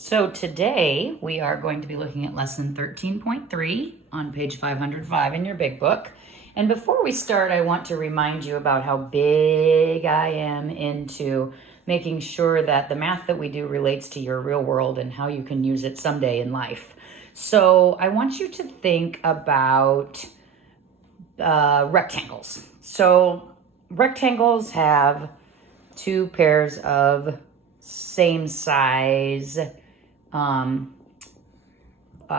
So today we are going to be looking at lesson 13.3 on page 505 in your big book. And before we start, I want to remind you about how big I am into making sure that the math that we do relates to your real world and how you can use it someday in life. So I want you to think about rectangles. So rectangles have two pairs of same size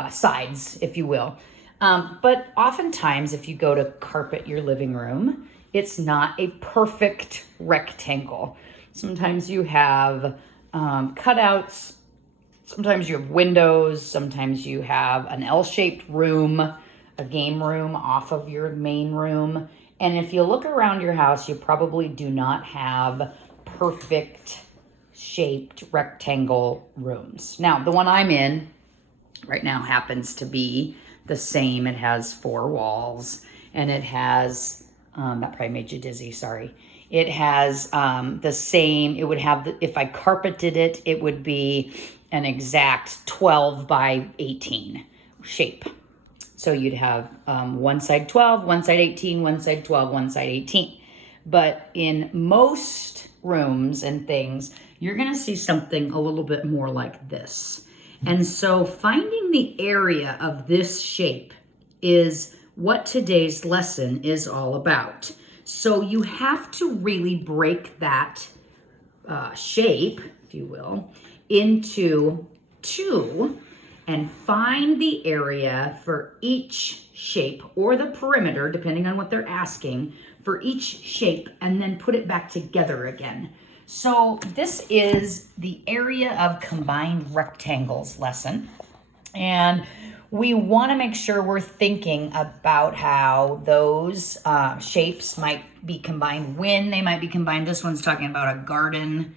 sides, if you will. But oftentimes, if you go to carpet your living room, it's not a perfect rectangle. Sometimes you have cutouts, sometimes you have windows, sometimes you have an L-shaped room, a game room off of your main room. And if you look around your house, you probably do not have perfect shaped rectangle rooms. Now, the one I'm in right now happens to be the same. It has 4 walls and it has, that probably made you dizzy, sorry. It has the same, it would have, if I carpeted it, it would be an exact 12 by 18 shape. So you'd have one side 12, one side 18, one side 12, one side 18. But in most rooms and things, you're gonna see something a little bit more like this. And so finding the area of this shape is what today's lesson is all about. So you have to really break that shape, if you will, into 2 and find the area for each shape or the perimeter, depending on what they're asking, for each shape, and then put it back together again. So this is the area of combined rectangles lesson. And we want to make sure we're thinking about how those shapes might be combined, when they might be combined. This one's talking about a garden.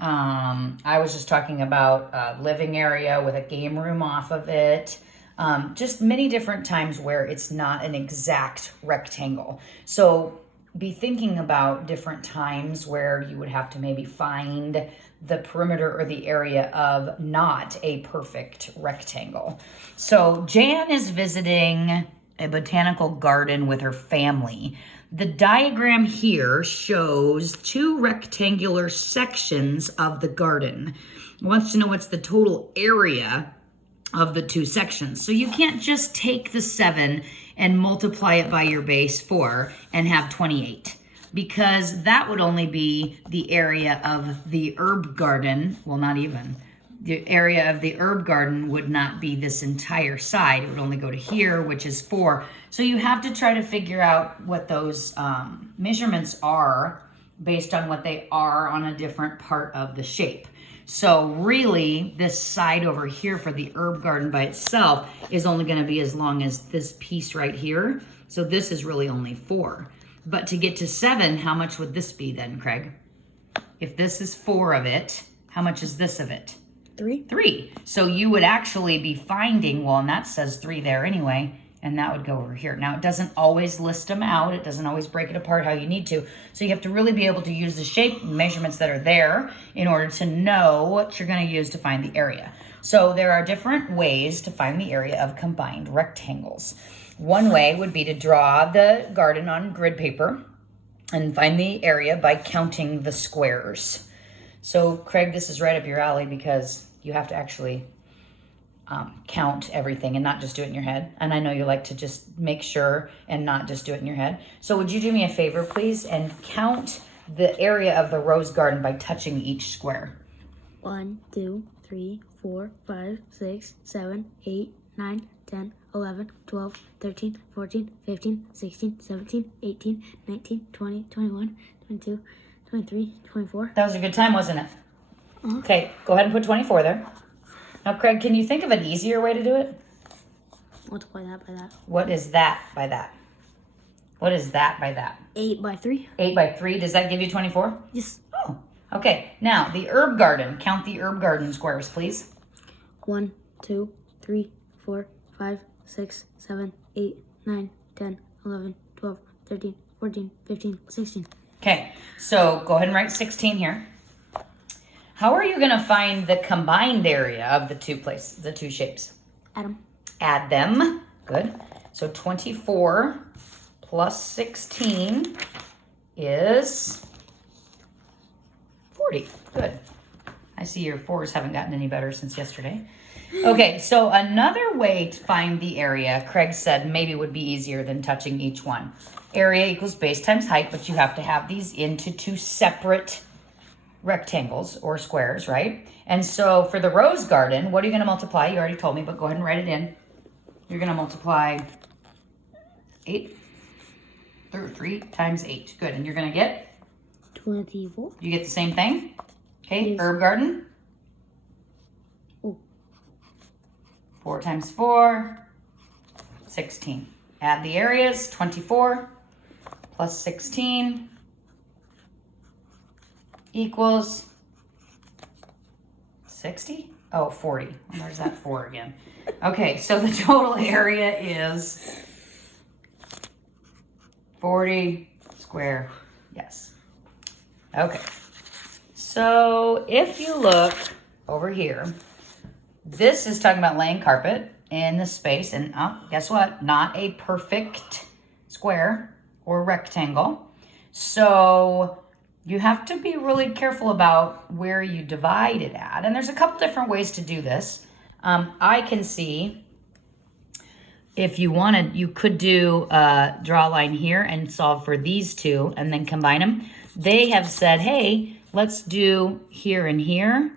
I was just talking about a living area with a game room off of it. Just many different times where it's not an exact rectangle. So be thinking about different times where you would have to maybe find the perimeter or the area of not a perfect rectangle. So Jan is visiting a botanical garden with her family. The diagram here shows 2 rectangular sections of the garden. It wants to know what's the total area of the 2 sections. So you can't just take the 7 and multiply it by your base 4 and have 28, because that would only be the area of the herb garden. Well, not even. The area of the herb garden would not be this entire side. It would only go to here, which is 4. So you have to try to figure out what those measurements are based on what they are on a different part of the shape. So really, this side over here for the herb garden by itself is only going to be as long as this piece right here. So this is really only 4. But to get to 7, how much would this be then, Craig? If this is 4 of it, how much is this of it? 3. 3. So you would actually be finding, well, and that says 3 there anyway, and that would go over here. Now, it doesn't always list them out. It doesn't always break it apart how you need to. So you have to really be able to use the shape measurements that are there in order to know what you're going to use to find the area. So there are different ways to find the area of combined rectangles. One way would be to draw the garden on grid paper and find the area by counting the squares. So Craig, this is right up your alley because you have to actually count everything and not just do it in your head. And I know you like to just make sure and not just do it in your head. So would you do me a favor, please, and count the area of the rose garden by touching each square? 1, 2, 3, 4, 5, 6, 7, 8, 9, 10, 11, 12, 13, 14, 15, 16, 17, 18, 19, 20, 21, 22, 23, 24. That was a good time, wasn't it? Okay, go ahead and put 24 there. Now, Craig, can you think of an easier way to do it? Multiply that by that. What is that by that? What is that by that? 8 by 3. 8 by 3. Does that give you 24? Yes. Oh, okay. Now, the herb garden. Count the herb garden squares, please. 1, 2, 3, 4, 5, 6, 7, 8, 9, 10, 11, 12, 13, 14, 15, 16. Okay, so go ahead and write 16 here. How are you going to find the combined area of the two shapes? Add them. Add them. Good. So 24 plus 16 is 40. Good. I see your 4s haven't gotten any better since yesterday. Okay, so another way to find the area, Craig said maybe would be easier than touching each one. Area equals base times height, but you have to have these into two separate rectangles or squares, right? And so for the rose garden, what are you going to multiply? You already told me, but go ahead and write it in. You're going to multiply 8 through 3 times 8. Good, and you're going to get? 24. You get the same thing? Okay, Yes. herb garden? Oh. 4 times 4, 16. Add the areas, 24 plus 16 equals 60? Oh, 40. Where's that 4 again? Okay, so the total area is 40 square. Yes. Okay. So if you look over here, this is talking about laying carpet in the space, and guess what? Not a perfect square or rectangle. So you have to be really careful about where you divide it at. And there's a couple different ways to do this. I can see if you wanted, you could do draw a line here and solve for these two and then combine them. They have said, hey, let's do here and here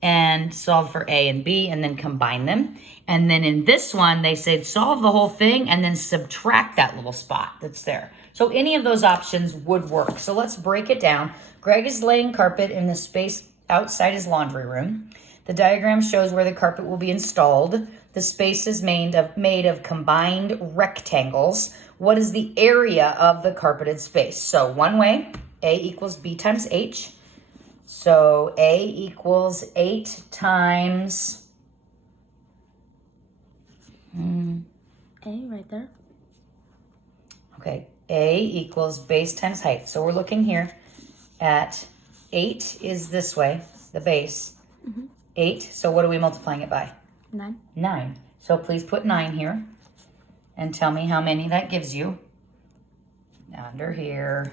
and solve for A and B and then combine them. And then in this one, they said solve the whole thing and then subtract that little spot that's there. So any of those options would work. So let's break it down. Greg is laying carpet in the space outside his laundry room. The diagram shows where the carpet will be installed. The space is made of combined rectangles. What is the area of the carpeted space? So one way, A equals B times H. So A equals 8 times... A right there. Okay, A equals base times height. So we're looking here at 8 is this way, the base. 8, so what are we multiplying it by? 9. 9. So please put 9 here and tell me how many that gives you. Under here.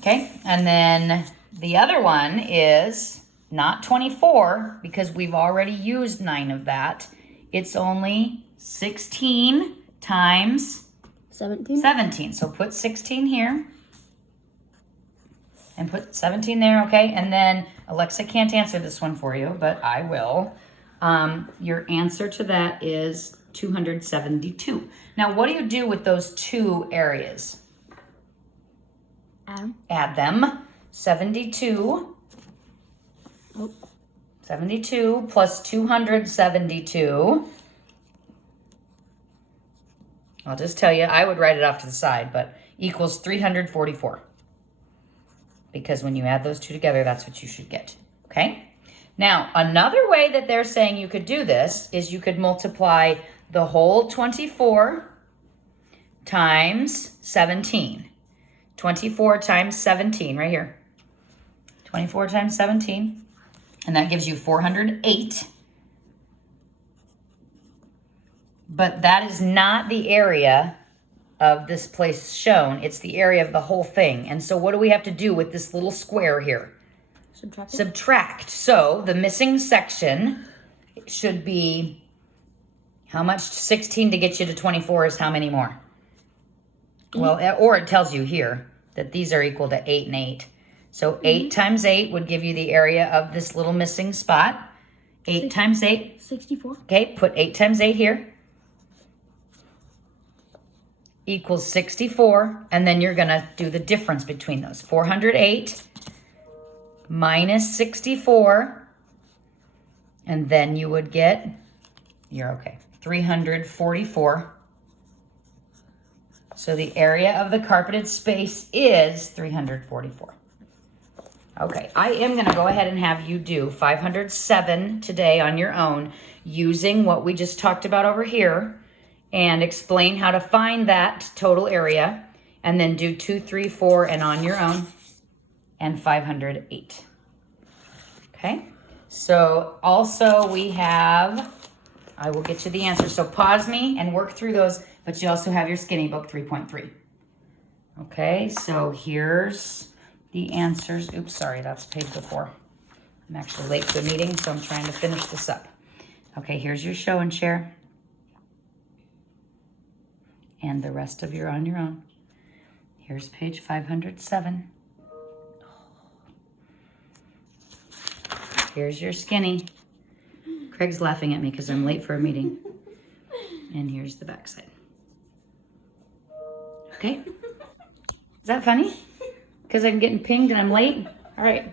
Okay, and then the other one is not 24 because we've already used 9 of that. It's only 16 times 17. 17. So put 16 here and put 17 there, okay? And then Alexa can't answer this one for you, but I will. Your answer to that is 272. Now, what do you do with those two areas? Add them. 72. Oh. 72 plus 272. I'll just tell you, I would write it off to the side, but equals 344. Because when you add those two together, that's what you should get, okay? Now, another way that they're saying you could do this is you could multiply the whole 24 times 17. 24 times 17, right here. 24 times 17, and that gives you 408. But that is not the area of this place shown. It's the area of the whole thing. And so what do we have to do with this little square here? Subtract. Subtract. So the missing section should be how much? 16 to get you to 24 is how many more? Well, or it tells you here that these are equal to 8 and 8. So 8 times 8 would give you the area of this little missing spot. 8 times 8. 64. Okay, put 8 times 8 here. Equals 64. And then you're going to do the difference between those. 408 minus 64. And then you would get, you're okay, 344. So the area of the carpeted space is 344. Okay, I am going to go ahead and have you do 507 today on your own using what we just talked about over here and explain how to find that total area. And then do 2, 3, 4, and on your own, and 508. Okay, so also we have, I will get you the answer. So pause me and work through those, but you also have your skinny book 3.3. Okay, so here's the answers. Oops, sorry, that's page before. I'm actually late to a meeting, so I'm trying to finish this up. Okay, here's your show and share. And the rest of you are on your own. Here's page 507. Here's your skinny. Craig's laughing at me because I'm late for a meeting. And here's the backside. Okay? Is that funny? Because I'm getting pinged and I'm late? All right.